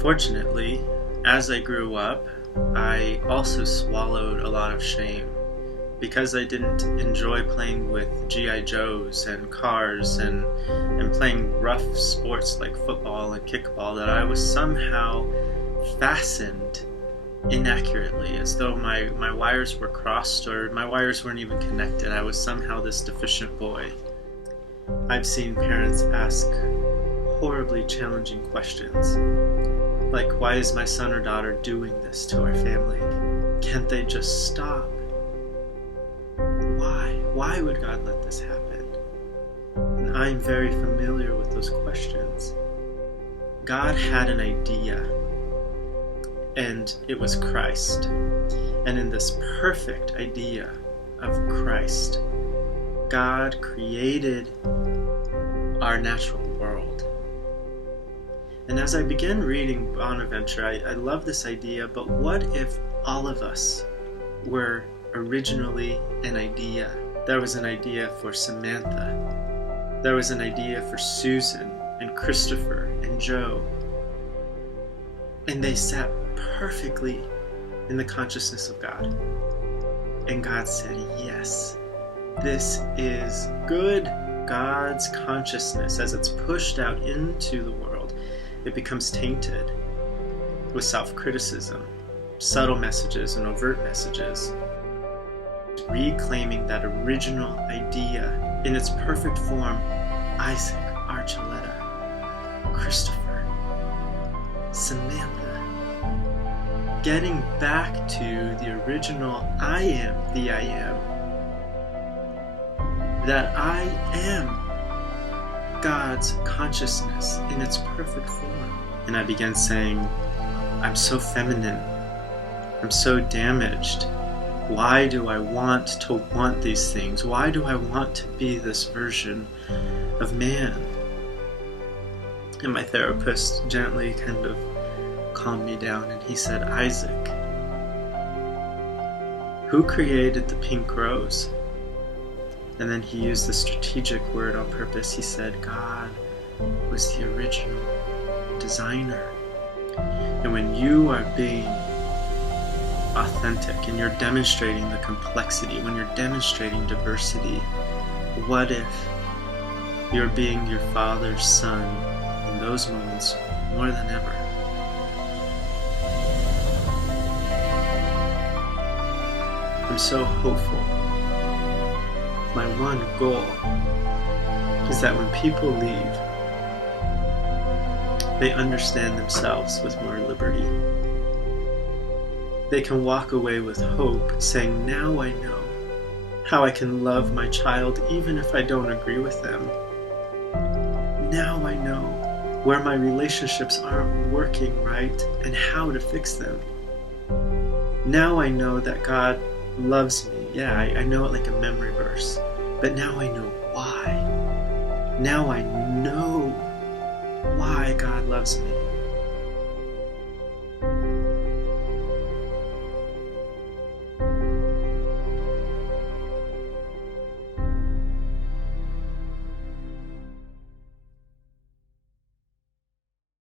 Unfortunately, as I grew up, I also swallowed a lot of shame because I didn't enjoy playing with G.I. Joes and cars and playing rough sports like football and kickball, that I was somehow fastened inaccurately, as though my wires were crossed or my wires weren't even connected. I was somehow this deficient boy. I've seen parents ask horribly challenging questions, like, why is my son or daughter doing this to our family? Can't they just stop? Why would God let this happen? And I'm very familiar with those questions. God had an idea, and it was Christ. And in this perfect idea of Christ, God created our natural world. And as I began reading Bonaventure, I love this idea, but what if all of us were originally an idea? There was an idea for Samantha. There was an idea for Susan and Christopher and Joe. And they sat perfectly in the consciousness of God. And God said, yes, this is good. God's consciousness, as it's pushed out into the world, it becomes tainted with self-criticism, subtle messages and overt messages. Reclaiming that original idea in its perfect form, Isaac, Archuleta, Christopher, Samantha, getting back to the original I am the I am, that I am God's consciousness in its perfect form. And I began saying, I'm so feminine, I'm so damaged. Why do I want to want these things? Why do I want to be this version of man? And my therapist gently kind of calmed me down, and he said, Isaac, who created the pink rose? And then he used the strategic word on purpose. He said, God was the original designer. And when you are being authentic and you're demonstrating the complexity, when you're demonstrating diversity, what if you're being your Father's son in those moments more than ever? I'm so hopeful. My one goal is that when people leave, they understand themselves with more liberty. They can walk away with hope, saying, now I know how I can love my child even if I don't agree with them. Now I know where my relationships aren't working right and how to fix them. Now I know that God loves me. Yeah, I know it like a memory verse, but now I know why. Now I know why God loves me.